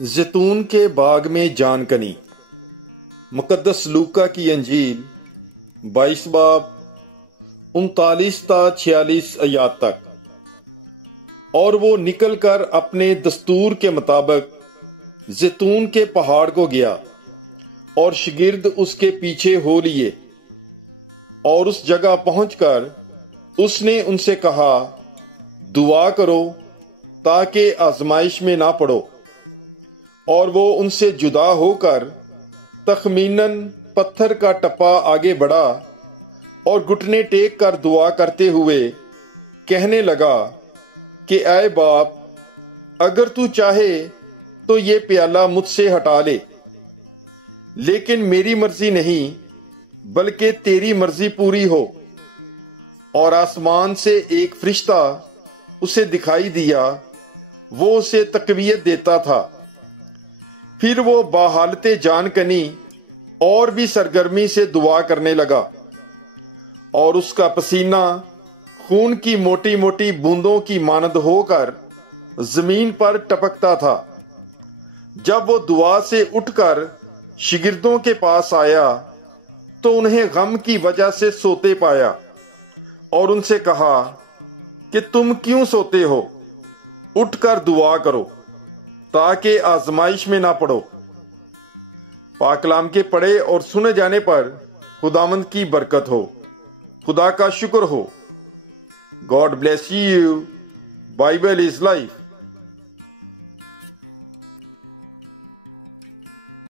زیتون کے باغ میں جان کنی۔ مقدس لوکا کی انجیل 22 باب 39 تا 46 آیات تک۔ اور وہ نکل کر اپنے دستور کے مطابق زیتون کے پہاڑ کو گیا اور شاگرد اس کے پیچھے ہو لیے، اور اس جگہ پہنچ کر اس نے ان سے کہا، دعا کرو تاکہ آزمائش میں نہ پڑو۔ اور وہ ان سے جدا ہو کر تخمیناً پتھر کا ٹپا آگے بڑھا اور گھٹنے ٹیک کر دعا کرتے ہوئے کہنے لگا کہ اے باپ، اگر تو چاہے تو یہ پیالہ مجھ سے ہٹا لے، لیکن میری مرضی نہیں بلکہ تیری مرضی پوری ہو۔ اور آسمان سے ایک فرشتہ اسے دکھائی دیا، وہ اسے تقویت دیتا تھا۔ پھر وہ بحالت جان کنی اور بھی سرگرمی سے دعا کرنے لگا، اور اس کا پسینہ خون کی موٹی موٹی بوندوں کی مانند ہو کر زمین پر ٹپکتا تھا۔ جب وہ دعا سے اٹھ کر شاگردوں کے پاس آیا تو انہیں غم کی وجہ سے سوتے پایا، اور ان سے کہا کہ تم کیوں سوتے ہو؟ اٹھ کر دعا کرو تاکہ آزمائش میں نہ پڑو۔ پاک کلام کے پڑھے اور سنے جانے پر خداوند کی برکت ہو۔ خدا کا شکر ہو۔ God bless you. Bible is life.